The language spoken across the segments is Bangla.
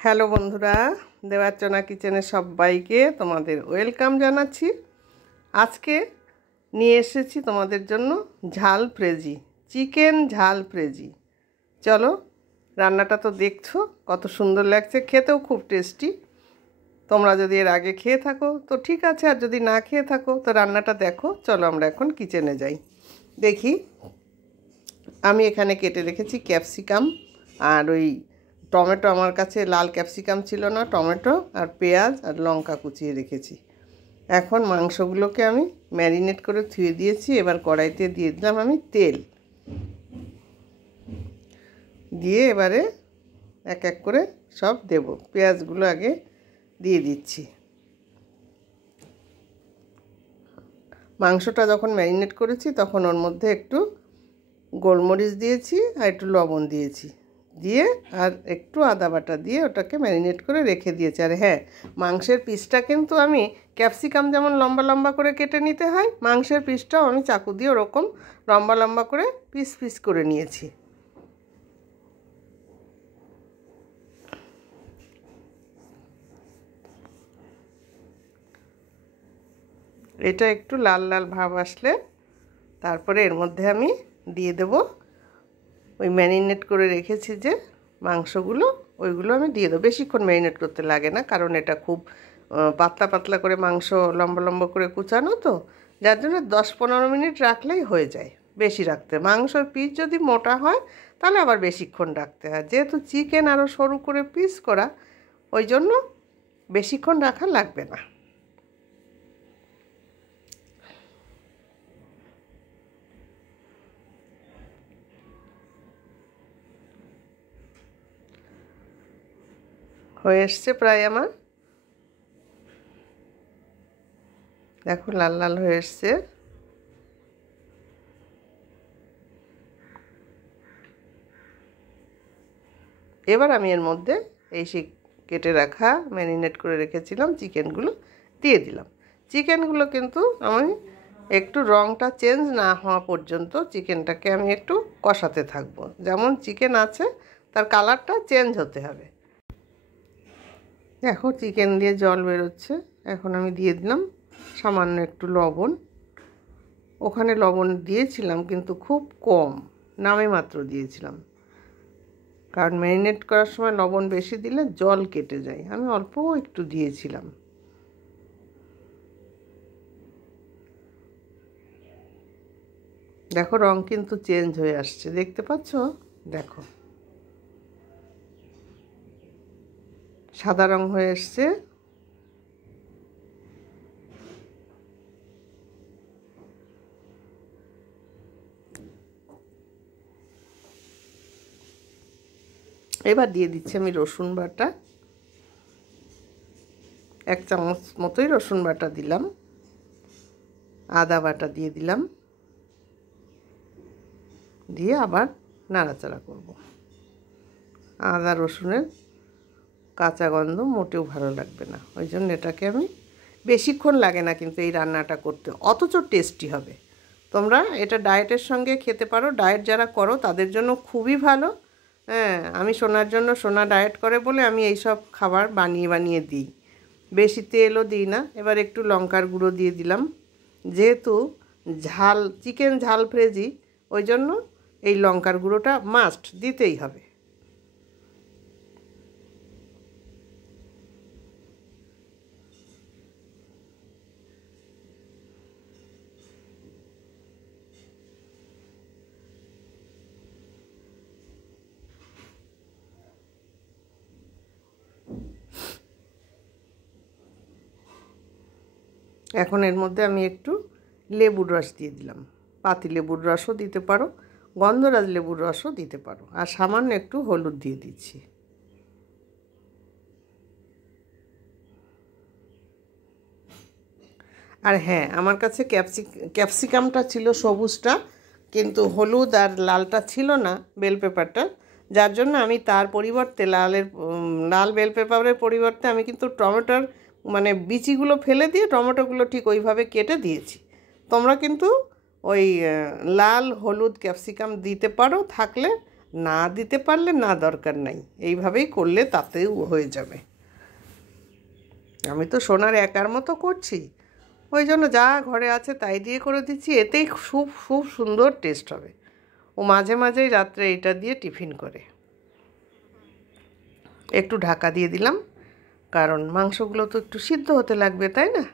হ্যালো বন্ধুরা, দেবার্চনা কিচেনে সবাইকে তোমাদের ওয়েলকাম জানাচ্ছি। আজকে নিয়ে এসেছি তোমাদের জন্য ঝাল ফ্রেজি, চিকেন ঝাল ফ্রেজি। চলো, রান্নাটা তো দেখছো কত সুন্দর লাগছে, খেতেও খুব টেস্টি। তোমরা যদি এর আগে খেয়ে থাকো তো ঠিক আছে, আর যদি না খেয়ে থাকো তো রান্নাটা দেখো। চলো আমরা এখন কিচেনে যাই। দেখি, আমি এখানে কেটে রেখেছি ক্যাপসিকাম, আর ওই টমেটো আমার কাছে লাল ক্যাপসিকাম ছিল না, টমেটো আর পেঁয়াজ আর লঙ্কা কুচিয়ে রেখেছি। এখন মাংসগুলোকে আমি ম্যারিনেট করে ধুয়ে দিয়েছি। এবার কড়াইতে দিয়ে দিলাম আমি তেল, দিয়ে এবারে এক এক করে সব দেব। পেঁয়াজগুলো আগে দিয়ে দিচ্ছি। মাংসটা যখন ম্যারিনেট করেছি তখন ওর মধ্যে একটু গোলমরিচ দিয়েছি আর একটু লবণ দিয়েছি, দিয়ে আর একটু আদা বাটা দিয়ে ওটাকে ম্যারিনেট করে রেখে দিয়েছি। আর হ্যাঁ, মাংসের পিসটা কিন্তু আমি ক্যাপসিকাম যেমন লম্বা লম্বা করে কেটে নিতে হয়, মাংসের পিসটাও আমি চাকু দিয়ে ওরকম লম্বা লম্বা করে পিস পিস করে নিয়েছি। এটা একটু লাল লাল ভাব আসলে তারপরে এর মধ্যে আমি দিয়ে দেব ওই ম্যারিনেট করে রেখেছি যে মাংসগুলো, ওইগুলো আমি দিয়ে দেবো। বেশিক্ষণ ম্যারিনেট করতে লাগে না, কারণ এটা খুব পাতলা পাতলা করে মাংস লম্বা লম্বা করে কুচানো তো, যার জন্য 10-15 মিনিট রাখলেই হয়ে যায়। বেশি রাখতে, মাংসর পিস যদি মোটা হয় তাহলে আবার বেশিক্ষণ রাখতে হয়। যেহেতু চিকেন আরও সরু করে পিস করা, ওই জন্য বেশিক্ষণ রাখা লাগবে না। হয়ে এসছে প্রায় আমার, দেখো লাল লাল হয়ে এসছে। এবার আমি এর মধ্যে এই সেই কেটে রাখা ম্যারিনেট করে রেখেছিলাম চিকেনগুলো দিয়ে দিলাম। চিকেনগুলো কিন্তু আমি একটু রঙটা চেঞ্জ না হওয়া পর্যন্ত চিকেনটাকে আমি একটু কষাতে থাকবো। যেমন চিকেন আছে তার কালারটা চেঞ্জ হতে হবে। দেখো চিকেন দিয়ে জল বেরোচ্ছে, এখন আমি দিয়ে দিলাম সামান্য একটু লবণ। ওখানে লবণ দিয়েছিলাম কিন্তু খুব কম, নামে মাত্র দিয়েছিলাম, কারণ ম্যারিনেট করার সময় লবণ বেশি দিলে জল কেটে যায়। আমি অল্প একটু দিয়েছিলাম। দেখো রং কিন্তু চেঞ্জ হয়ে আসছে, দেখতে পাচ্ছ? দেখো সাদা রং হয়ে এসছে। এবার দিয়ে দিচ্ছি আমি রসুন বাটা, 1 চামচ মতোই রসুন বাটা দিলাম। আদা বাটা দিয়ে দিলাম, দিয়ে আবার নাড়াচাড়া করব। আদা রসুনের কাঁচা গন্ধ মোটেও ভালো লাগবে না, ওই জন্য এটাকে আমি বেশিক্ষণ লাগে না কিন্তু এই রান্নাটা করতে, অথচ টেস্টি হবে। তোমরা এটা ডায়েটের সঙ্গে খেতে পারো, ডায়েট যারা করো তাদের জন্য খুবই ভালো। হ্যাঁ, আমি সোনার জন্য, সোনা ডায়েট করে বলে আমি এই সব খাবার বানিয়ে বানিয়ে দিই, বেশি তেলও দিই না। এবার একটু লঙ্কার গুঁড়ো দিয়ে দিলাম, যেহেতু ঝাল চিকেন ঝাল ফ্রেজি, ওই জন্য এই লঙ্কার গুঁড়োটা মাস্ট দিতেই হবে। এখন এর মধ্যে আমি একটু লেবুর রস দিয়ে দিলাম। পাতি লেবুর রসও দিতে পারো, গন্ধরাজ লেবুর রসও দিতে পারো, আর সামান্য একটু হলুদ দিয়ে দিচ্ছি। আর হ্যাঁ, আমার কাছে ক্যাপসিকামটা ছিল সবুজটা, কিন্তু হলুদ আর লালটা ছিল না, বেল পেপারটা, যার জন্য আমি তার পরিবর্তে লাল বেল পেপারের পরিবর্তে আমি কিন্তু টমেটোর মানে বিচিগুলো ফেলে দিয়ে টমেটোগুলো ঠিক ওইভাবে কেটে দিয়েছি। তোমরা কিন্তু ওই লাল হলুদ ক্যাপসিকাম দিতে পারো থাকলে, না দিতে পারলে না, দরকার নাই, এইভাবেই করলে তাতেও হয়ে যাবে। আমি তো সোনার একার মতো করছি, ওই জন্য যা ঘরে আছে তাই দিয়ে করে দিচ্ছি, এতেই খুব খুব সুন্দর টেস্ট হবে। ও মাঝে মাঝেই রাত্রে এটা দিয়ে টিফিন করে। একটু ঢাকা দিয়ে দিলাম, কারণ মাংসগুলো তো একটু সিদ্ধ হতে লাগবে, তাই না?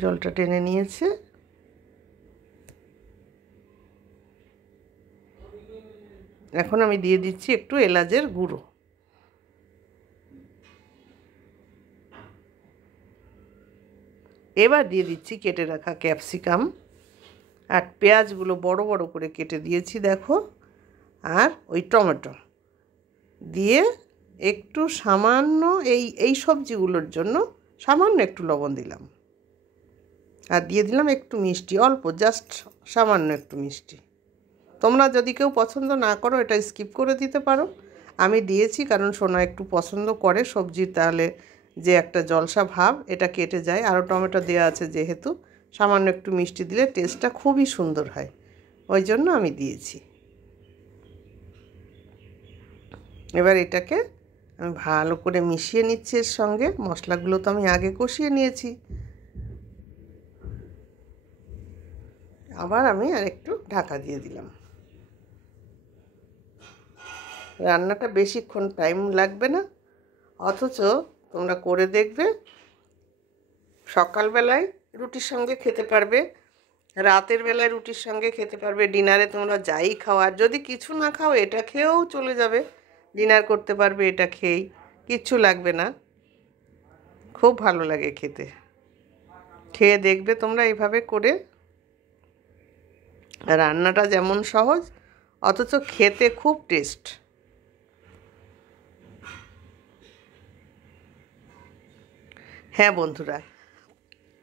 জলটা টেনে নিয়েছে। এখন আমি দিয়ে দিচ্ছি একটু এলাচের গুঁড়ো। এবার দিয়ে দিচ্ছি কেটে রাখা ক্যাপসিকাম, আর পেঁয়াজগুলো বড় বড় করে কেটে দিয়েছি দেখো, আর ওই টমেটো দিয়ে একটু সামান্য এই সবজিগুলোর জন্য সামান্য একটু লবণ দিলাম, আর দিয়ে দিলাম একটু মিষ্টি, অল্প, জাস্ট সামান্য একটু মিষ্টি। তোমরা যদি কেউ পছন্দ না করো এটা স্কিপ করে দিতে পারো, আমি দিয়েছি কারণ সোনা একটু পছন্দ করে সবজির, তাহলে যে একটা জলসা ভাব এটা কেটে যায়। আরও টমেটো দেওয়া আছে যেহেতু, সামান্য একটু মিষ্টি দিলে টেস্টটা খুবই সুন্দর হয়, ওই জন্য আমি দিয়েছি। এবার এটাকে আমি ভালো করে মিশিয়ে নিচ্ছি এর সঙ্গে। মশলাগুলো তো আমি আগে কষিয়ে নিয়েছি। আবার আমি আর একটু ঢাকা দিয়ে দিলাম। রান্নাটা বেশিক্ষণ টাইম লাগবে না, অথচ তোমরা করে দেখবে, সকালবেলায় রুটির সঙ্গে খেতে পারবে, রাতের বেলায় রুটির সঙ্গে খেতে পারবে, ডিনারে তোমরা যাই খাও, আর যদি কিছু না খাও এটা খেয়েও চলে যাবে, ডিনার করতে পারবে এটা খেয়েই, কিচ্ছু লাগবে না। খুব ভালো লাগে খেতে, খেয়ে দেখবে তোমরা এইভাবে করে। রান্নাটা যেমন সহজ, অথচ খেতে খুব টেস্ট। হ্যাঁ বন্ধুরা,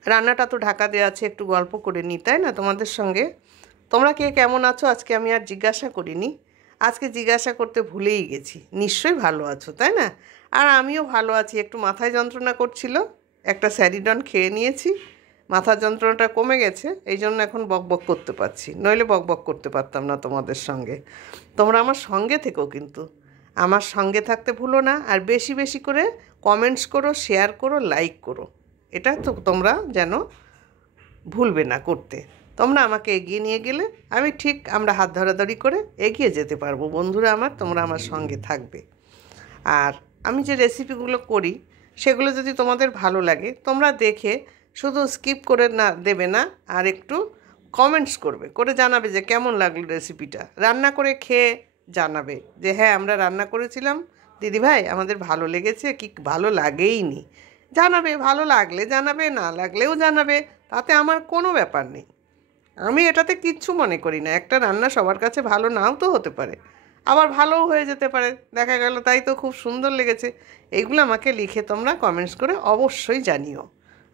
রান্নাটা তো ঢাকা দেওয়া আছে, একটু গল্প করে নিই, তাই না তোমাদের সঙ্গে? তোমরা কে কেমন আছো আজকে আমি আর জিজ্ঞাসা করিনি, আজকে জিজ্ঞাসা করতে ভুলেই গেছি। নিশ্চয়ই ভালো আছো, তাই না? আর আমিও ভালো আছি। একটু মাথায় যন্ত্রণা করছিল, একটা স্যারিডন খেয়ে নিয়েছি, মাথার যন্ত্রণাটা কমে গেছে, এই জন্য এখন বকবক করতে পারছি, নইলে বকবক করতে পারতাম না তোমাদের সঙ্গে। তোমরা আমার সঙ্গে থেকো, কিন্তু আমার সঙ্গে থাকতে ভুলো না, আর বেশি বেশি করে কমেন্টস করো, শেয়ার করো, লাইক করো, এটা তো তোমরা যেন ভুলবে না করতে। তোমরা আমাকে এগিয়ে নিয়ে গেলে আমি ঠিক, আমরা হাত ধরাধরি করে এগিয়ে যেতে পারবো। বন্ধুরা আমার, তোমরা আমার সঙ্গে থাকবে। আর আমি যে রেসিপিগুলো করি সেগুলো যদি তোমাদের ভালো লাগে, তোমরা দেখে শুধু স্কিপ করে না দেবে না, আর একটু কমেন্টস করবে, করে জানাবে যে কেমন লাগলো রেসিপিটা। রান্না করে খেয়ে জানাবে যে হ্যাঁ আমরা রান্না করেছিলাম দিদিভাই, আমাদের ভালো লেগেছে কি ভালো লাগেই নি। জানাবে, ভালো লাগলে জানাবে, না লাগলেও জানাবে, তাতে আমার কোনো ব্যাপার নেই। আমি এটাতে কিচ্ছু মনে করি না। একটা রান্না সবার কাছে ভালো নাও তো হতে পারে, আবার ভালোও হয়ে যেতে পারে, দেখা গেল তাই তো খুব সুন্দর লেগেছে। এইগুলো আমাকে লিখে তোমরা কমেন্টস করে অবশ্যই জানিও।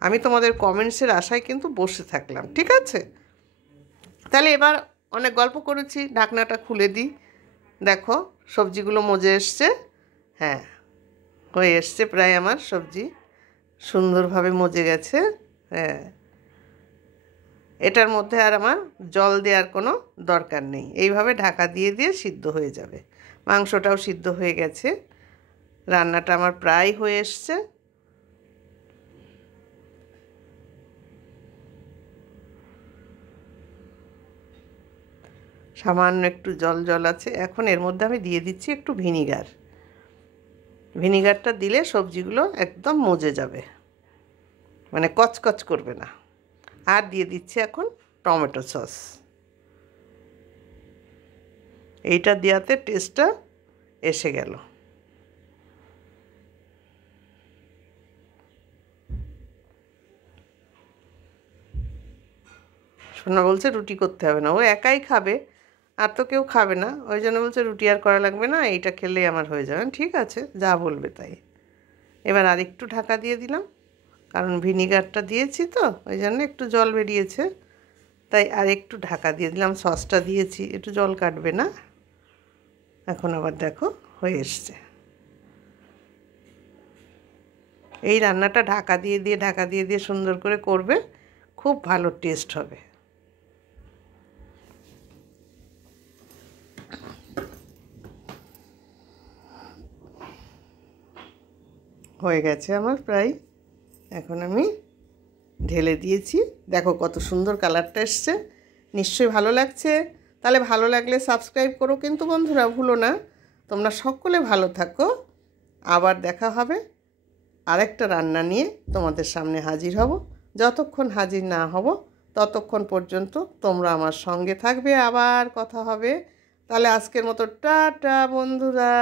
আমি তোমাদের কমেন্টসের আশায় কিন্তু বসে থাকলাম, ঠিক আছে? তাহলে এবার অনেক গল্প করেছি, ঢাকনাটা খুলে দিই। দেখো সবজিগুলো মজে এসছে, হ্যাঁ হয়ে এসছে প্রায়, আমার সবজি সুন্দরভাবে মজে গেছে। হ্যাঁ, এটার মধ্যে আর আমার জল দেওয়ার কোনো দরকার নেই, এইভাবে ঢাকা দিয়ে দিয়ে সিদ্ধ হয়ে যাবে। মাংসটাও সিদ্ধ হয়ে গেছে, রান্নাটা আমার প্রায় হয়ে এসছে। সামান্য একটু জল জল আছে। এখন এর মধ্যে আমি দিয়ে দিচ্ছি একটু ভিনিগার। ভিনিগারটা দিলে সবজিগুলো একদম মজে যাবে, মানে কচকচ করবে না। আর দিয়ে দিচ্ছি এখন টমেটো সস। এইটা দেওয়াতে টেস্টটা এসে গেল। সোনা বলছে রুটি করতে হবে না, ও একাই খাবে, আর তো কেউ খাবে না, ওই জন্য বলছে রুটি আর করা লাগবে না, এইটা খেলেই আমার হয়ে যাবে। ঠিক আছে, যা বলবে তাই। এবার আর একটু ঢাকা দিয়ে দিলাম, কারণ ভিনিগারটা দিয়েছি তো, ওই জন্য একটু জল বেরিয়েছে, তাই আর একটু ঢাকা দিয়ে দিলাম। সসটা দিয়েছি, একটু জল কাটবে না। এখন আবার দেখো হয়ে এসছে। এই রান্নাটা ঢাকা দিয়ে সুন্দর করে করবে, খুব ভালো টেস্ট হবে। হয়ে গেছে আমার প্রায়, এখন আমি ঢেলে দিয়েছি। দেখো কত সুন্দর কালারটা এসছে, নিশ্চয়ই ভালো লাগছে। তাহলে ভালো লাগলে সাবস্ক্রাইব করো কিন্তু বন্ধুরা, ভুলো না। তোমরা সকলে ভালো থাকো, আবার দেখা হবে আরেকটা রান্না নিয়ে তোমাদের সামনে হাজির হব। যতক্ষণ হাজির না হব ততক্ষণ পর্যন্ত তোমরা আমার সঙ্গে থাকবে, আবার কথা হবে। তাহলে আজকের মতো টাটা বন্ধুরা।